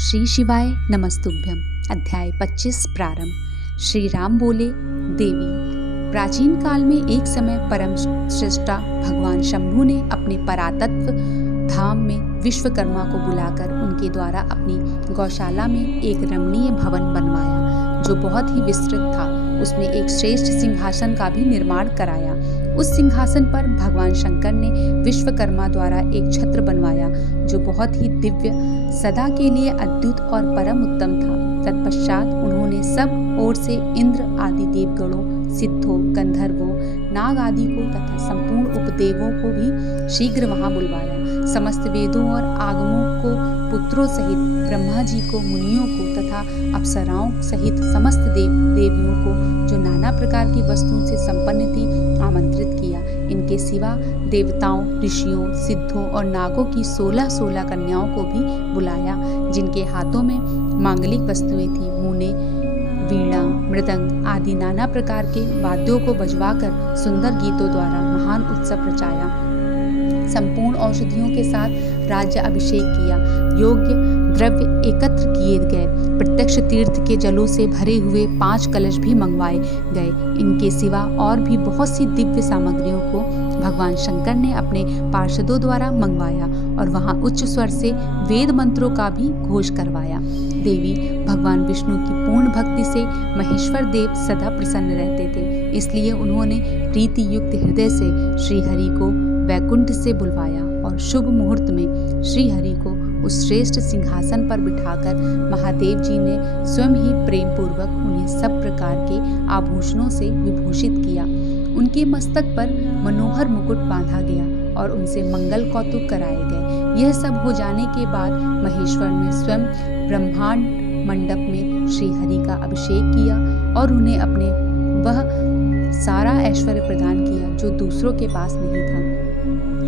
श्री शिवाय नमस्तुभ्यम। अध्याय 25 प्रारंभ। श्री राम बोले, देवी, प्राचीन काल में एक समय परम श्रेष्ठा भगवान शंभु ने अपने परातत्व धाम में विश्वकर्मा को बुलाकर उनके द्वारा अपनी गौशाला में एक रमणीय भवन बनवाया जो बहुत ही विस्तृत था। उसमें एक श्रेष्ठ सिंहासन का भी निर्माण कराया। उस सिंहासन पर भगवान शंकर ने विश्वकर्मा द्वारा एक छत्र बनवाया जो बहुत ही दिव्य, सदा के लिए अद्भुत और परम उत्तम था। तत्पश्चात उन्होंने सब ओर से इंद्र आदि देवगणों, सिद्धों, गंधर्वों, नाग आदि को तथा संपूर्ण उपदेवों को भी शीघ्र वहां बुलवाया। समस्त वेदों और आगमों को पुत्रों सहित, ब्रह्मा जी को, मुनियों को तथा अप्सराओं सहित समस्त देवियों को जो नाना प्रकार की वस्तुओं से संपन्न थी आमंत्रित किया। इनके सिवा देवताओं, ऋषियों, सिद्धों और नागों की 16 कन्याओं को भी बुलाया जिनके हाथों में मांगलिक वस्तुएं थी। मुने वीणा, मृदंग आदि नाना प्रकार के वाद्यों को बजवाकर सुंदर गीतों द्वारा महान उत्सव रचाया। संपूर्ण औषधियों के साथ राज्य अभिषेक किया। योग्य द्रव्य एकत्र किए गए। प्रत्यक्ष तीर्थ के जलों से भरे हुए 5 कलश भी मंगवाए गए। इनके सिवा और भी बहुत सी दिव्य सामग्रियों को भगवान शंकर ने अपने पार्षदों द्वारा मंगवाया और वहां उच्च स्वर से वेद मंत्रों का भी घोष करवाया। देवी, भगवान विष्णु की पूर्ण भक्ति से महेश्वर देव सदा प्रसन्न रहते थे, इसलिए उन्होंने प्रीति युक्त हृदय से श्रीहरि को वैकुंठ से बुलवाया और शुभ मुहूर्त में श्रीहरि को उस श्रेष्ठ सिंहासन पर बिठाकर महादेव जी ने स्वयं ही प्रेम पूर्वक उन्हें सब प्रकार के आभूषणों से विभूषित किया। उनके मस्तक पर मनोहर मुकुट बांधा गया और उनसे मंगल कौतुक कराए गए। यह सब हो जाने के बाद महेश्वर ने स्वयं ब्रह्मांड मंडप में श्रीहरि का अभिषेक किया और उन्हें अपने वह सारा ऐश्वर्य प्रदान किया जो दूसरों के पास नहीं था।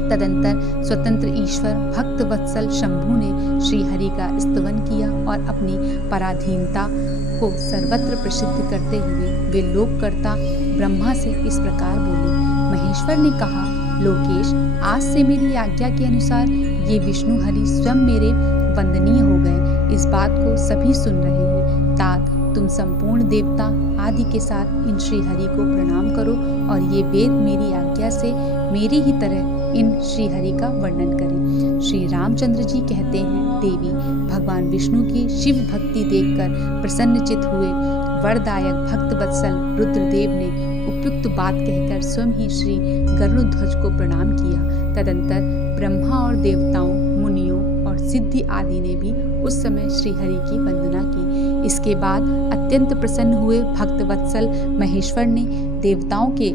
तदंतर स्वतंत्र ईश्वर भक्त वत्सल शंभु ने श्रीहरि का स्तवन किया और अपनी पराधीनता को सर्वत्र प्रसिद्ध करते हुए वे लोककर्ता ब्रह्मा से इस प्रकार बोले। महेश्वर ने कहा, लोकेश, आज से मेरी आज्ञा के अनुसार ये विष्णु हरि स्वयं मेरे वंदनीय हो गए। इस बात को सभी सुन रहे हैं। तात, तुम संपूर्ण देवता आदि के साथ इन श्रीहरि को प्रणाम करो और ये वेद मेरी आज्ञा से मेरी ही तरह इन श्रीहरि का वर्णन करें। श्री रामचंद्र जी कहते हैं, देवी, भगवान विष्णु की शिव भक्ति देखकर प्रसन्नचित हुए वरदायक भक्त वत्सल रुद्रदेव ने उपयुक्त बात कहकर स्वयं ही श्री गरुड़ध्वज को प्रणाम किया। तदंतर ब्रह्मा और देवताओं, मुनियों और सिद्धि आदि ने भी उस समय श्रीहरि की वंदना की। इसके बाद अत्यंत प्रसन्न हुए भक्त वत्सल महेश्वर ने देवताओं के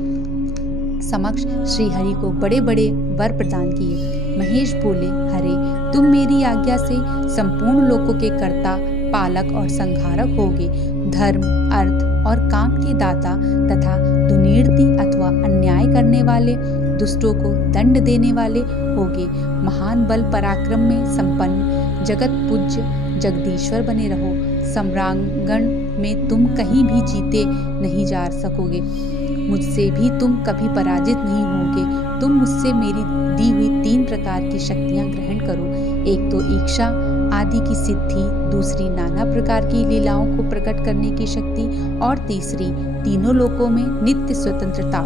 समक्ष श्रीहरि को बड़े बड़े वर प्रदान किए। महेश बोले, हरे, तुम मेरी आज्ञा से संपूर्ण लोकों के कर्ता, पालक और संहारक होगे। धर्म, अर्थ और काम के दाता तथा दुर्नीति अथवा अन्याय करने वाले, दुष्टों को दंड देने वाले होगे। महान बल पराक्रम में संपन्न, जगत पूज्य जगदीश्वर बने रहो। सम्रांगण में तुम कहीं भी जीते नहीं जा सकोगे। मुझसे भी तुम कभी पराजित नहीं होगे। तुम मुझसे मेरी दी हुई 3 प्रकार की शक्तियां ग्रहण करो। एक तो इच्छा आदि की सिद्धि, दूसरी नाना प्रकार की लीलाओं को प्रकट करने की शक्ति और तीसरी तीनों लोकों में नित्य स्वतंत्रता।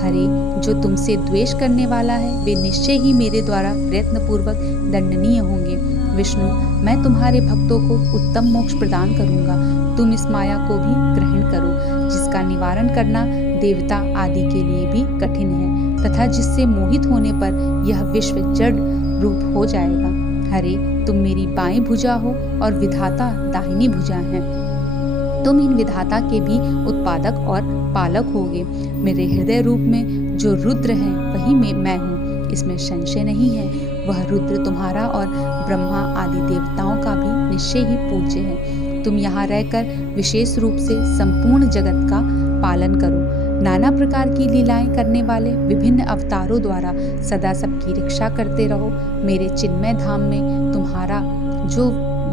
हरे, जो तुमसे द्वेष करने वाला है वे निश्चय ही मेरे द्वारा प्रयत्न पूर्वक दंडनीय होंगे। विष्णु, मैं तुम्हारे भक्तों को उत्तम मोक्ष प्रदान करूंगा। तुम इस माया को भी ग्रहण करो जिसका निवारण करना देवता आदि के लिए भी कठिन है तथा जिससे मोहित होने पर यह विश्व जड़ रूप हो जाएगा। हरे, तुम मेरी बाएं भुजा हो और विधाता दाहिनी भुजा है। तुम इन विधाता के भी उत्पादक और पालक होगे। मेरे हृदय रूप में जो रुद्र है वही मैं हूँ, इसमें संशय नहीं है। वह रुद्र तुम्हारा और ब्रह्मा आदि देवताओं का भी निश्चय ही पूज्य है। तुम यहाँ रहकर विशेष रूप से संपूर्ण जगत का पालन करो। नाना प्रकार की लीलाएं करने वाले विभिन्न अवतारों द्वारा सदा सबकी रक्षा करते रहो। मेरे चिन्मय धाम में तुम्हारा जो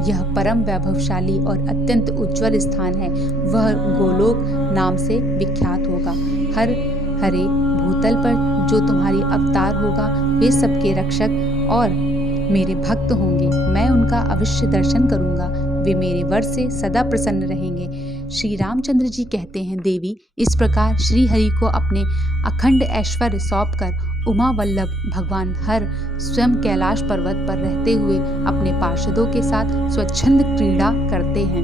यह परम वैभवशाली और अत्यंत उज्ज्वल स्थान है वह गोलोक नाम से विख्यात होगा। हरे भूतल पर जो तुम्हारी अवतार होगा वे सबके रक्षक और मेरे भक्त होंगे। मैं उनका अवश्य दर्शन करूंगा। वे मेरे वर से सदा प्रसन्न रहेंगे। श्री रामचंद्र जी कहते हैं, देवी, इस प्रकार श्री हरि को अपने अखंड ऐश्वर्य सौंपकर उमा वल्लभ भगवान हर स्वयं कैलाश पर्वत पर रहते हुए अपने पार्षदों के साथ स्वच्छंद क्रीड़ा करते हैं।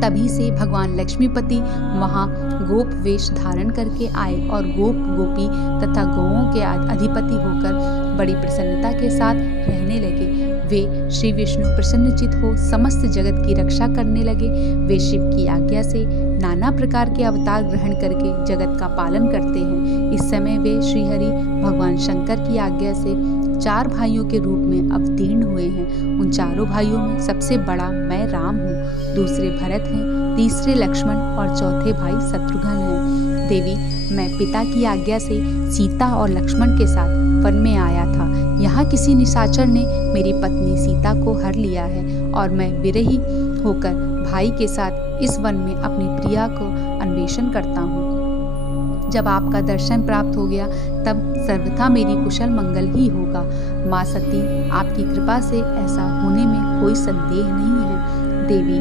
तभी से भगवान लक्ष्मीपति वहाँ गोप वेश धारण करके आए और गोप गोपी तथा गौओं के अधिपति होकर बड़ी प्रसन्नता के साथ रहने लगे। वे श्री विष्णु प्रसन्नचित हो समस्त जगत की रक्षा करने लगे। वे शिव की आज्ञा से नाना प्रकार के अवतार ग्रहण करके जगत का पालन करते हैं। इस समय वे श्रीहरि भगवान शंकर की आज्ञा से 4 भाइयों के रूप में अवतीर्ण हुए हैं। उन चारों भाइयों में सबसे बड़ा मैं राम हूँ, दूसरे भरत हैं, तीसरे लक्ष्मण और चौथे भाई शत्रुघ्न हैं। देवी, मैं पिता की आज्ञा से सीता और लक्ष्मण के साथ वन में आया था। यहाँ किसी निशाचर ने मेरी पत्नी सीता को हर लिया है और मैं विरही होकर भाई के साथ इस वन में अपनी प्रिया को अन्वेषण करता हूँ। जब आपका दर्शन प्राप्त हो गया तब सर्वथा मेरी कुशल मंगल ही होगा। माँ सती, आपकी कृपा से ऐसा होने में कोई संदेह नहीं है। देवी,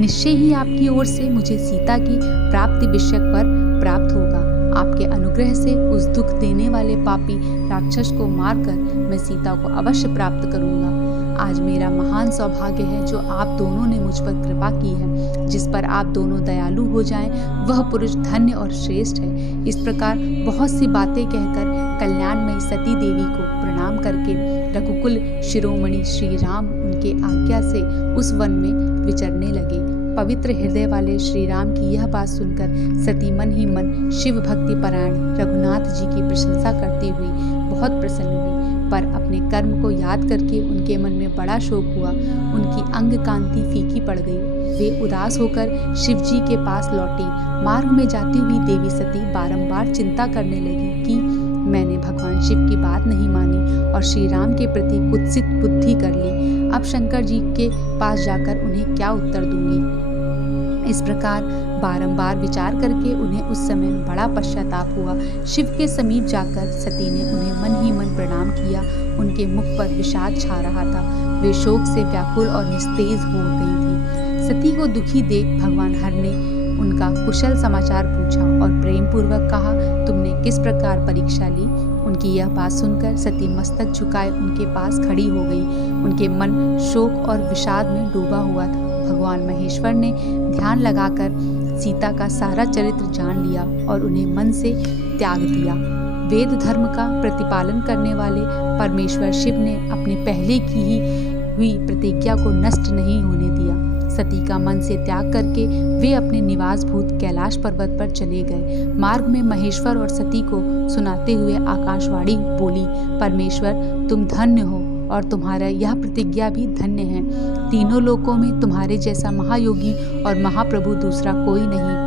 निश्चय ही आपकी ओर से मुझे सीता की प्राप्ति विषयक वर प्राप्त होगा। आपके अनुग्रह से उस दुख देने वाले पापी राक्षस को मारकर मैं सीता को अवश्य प्राप्त करूंगा। आज मेरा महान सौभाग्य है जो आप दोनों ने मुझ पर कृपा की है। जिस पर आप दोनों दयालु हो जाएं, वह पुरुष धन्य और श्रेष्ठ है। इस प्रकार बहुत सी बातें कहकर कल्याणमयी सती देवी को प्रणाम करके रघुकुल शिरोमणि श्री राम उनके आज्ञा से उस वन में विचरने लगे। पवित्र हृदय वाले श्री राम की यह बात सुनकर सती मन ही मन शिव भक्ति परायण रघुनाथ जी की प्रशंसा करती हुई बहुत प्रसन्न हुई, पर अपने कर्म को याद करके उनके मन में बड़ा शोक हुआ। उनकी अंग कांति फीकी पड़ गई। वे उदास होकर शिव जी के पास लौटी। मार्ग में जाती हुई देवी सती बारंबार चिंता करने लगी कि मैंने भगवान शिव की बात नहीं मानी और श्री राम के प्रति कुत्सित बुद्धि कर ली। अब शंकर जी के पास जाकर उन्हें क्या उत्तर दूंगी। इस प्रकार बारंबार विचार करके उन्हें उस समय बड़ा पश्चाताप हुआ। शिव के समीप जाकर सती ने उन्हें मन ही मन प्रणाम किया। उनके मुख पर विषाद छा रहा था। वे शोक से व्याकुल और निस्तेज हो गई थी। सती को दुखी देख भगवान हर ने उनका कुशल समाचार पूछा और प्रेम पूर्वक कहा, तुमने किस प्रकार परीक्षा ली। उनकी यह बात सुनकर सती मस्तक झुकाए उनके पास खड़ी हो गई। उनके मन शोक और विषाद में डूबा हुआ था। भगवान महेश्वर ने ध्यान लगाकर सीता का सारा चरित्र जान लिया और उन्हें मन से त्याग दिया। वेद धर्म का प्रतिपालन करने वाले परमेश्वर शिव ने अपने पहले की ही हुई प्रतिज्ञा को नष्ट नहीं होने दिया। सती का मन से त्याग करके वे अपने निवास भूत कैलाश पर्वत पर चले गए। मार्ग में महेश्वर और सती को सुनाते हुए आकाशवाणी बोली, परमेश्वर, तुम धन्य हो और तुम्हारा यह प्रतिज्ञा भी धन्य है। तीनों लोकों में तुम्हारे जैसा महायोगी और महाप्रभु दूसरा कोई नहीं।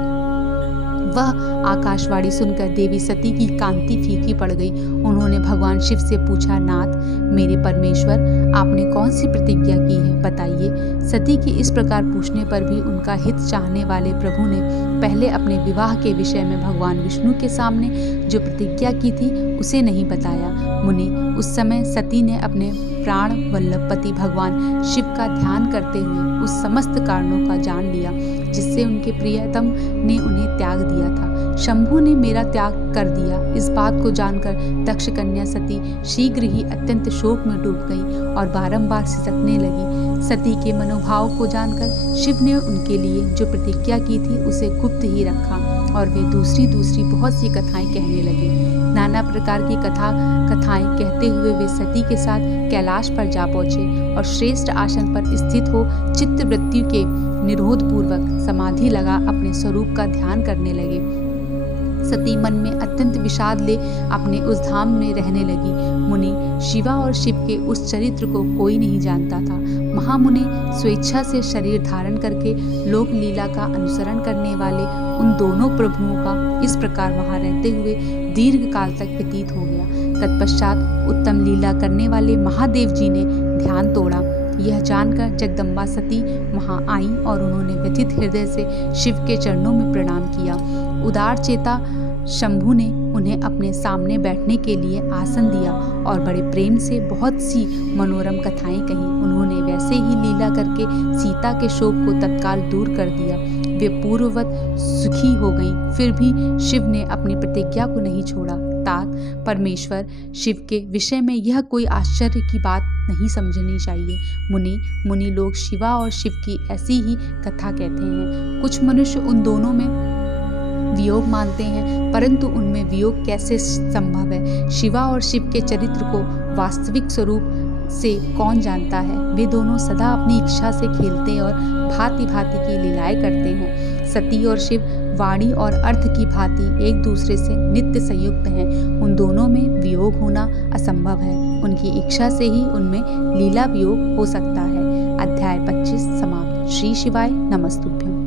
वह आकाशवाणी सुनकर देवी सती की कांति फीकी पड़ गई। उन्होंने भगवान शिव से पूछा, नाथ, मेरे परमेश्वर, आपने कौन सी प्रतिज्ञा की है, बताइए। सती की इस प्रकार पूछने पर भी उनका हित चाहने वाले प्रभु ने पहले अपने विवाह के विषय में भगवान विष्णु के सामने जो प्रतिज्ञा की थी उसे नहीं बताया। मुनि, उस समय सती ने अपने प्राण वल्लभ पति भगवान शिव का ध्यान करते हुए उस समस्त कारणों का जान लिया जिससे उनके प्रियतम ने उन्हें त्याग दिया था। शंभु ने मेरा त्याग कर दिया। इस बात को जानकर दक्ष कन्या सती शीघ्र ही अत्यंत शोक में डूब गई और बारंबार सिसकने लगी। सती के मनोभाव को जानकर शिव ने उनके लिए जो प्रतिज्ञा की थी उसे गुप्त ही रखा और वे दूसरी बहुत सी कथाएं कहने लगे। नाना प्रकार की कथाएं कहते हुए वे सती के साथ कैलाश पर जा पहुंचे और श्रेष्ठ आसन पर स्थित हो चित्त वृत्ति के निरोध पूर्वक समाधि लगा अपने स्वरूप का ध्यान करने लगे। सती मन में अत्यंत विषाद ले अपने उस धाम में रहने लगी। मुनि, शिवा और शिव के उस चरित्र को कोई नहीं जानता था। महामुनि स्वेच्छा से शरीर धारण करके लोक लीला का अनुसरण करने वाले उन दोनों प्रभुओं का इस प्रकार वहां रहते हुए दीर्घ काल तक व्यतीत हो गया। तत्पश्चात उत्तम लीला करने वाले महादेव जी ने ध्यान तोड़ा। यह जानकर जगदम्बा सती वहां आईं और उन्होंने व्यथित हृदय से शिव के चरणों में प्रणाम किया। उदार चेता शंभू ने उन्हें अपने सामने बैठने के लिए आसन दिया और बड़े प्रेम से बहुत सी मनोरम कथाएं कहीं। उन्होंने वैसे ही लीला करके सीता के शोक को तत्काल दूर कर दिया। वे पूर्ववत सुखी हो गईं। फिर भी शिव ने अपनी प्रतिज्ञा को नहीं छोड़ा। तात परमेश्वर शिव के विषय में यह कोई आश्चर्य की बात नहीं समझनी चाहिए। मुनि लोग शिवा और शिव की ऐसी ही कथा कहते हैं। कुछ मनुष्य उन दोनों में वियोग मानते हैं, परंतु उनमें वियोग कैसे संभव है? शिवा और शिव के चरित्र को वास्तविक स्वरूप से कौन जानता है? वे दोनों सदा अपनी इच्छा से खेलते और भांति भांति की लीलाएं करते हैं। सती और शिव वाणी और अर्थ की भांति एक दूसरे से नित्य संयुक्त हैं। उन दोनों में वियोग होना असंभव है। उनकी इच्छा से ही उनमें लीला वियोग हो सकता है। अध्याय 25 समाप्त। श्री शिवाय नमस्तुभ्यं।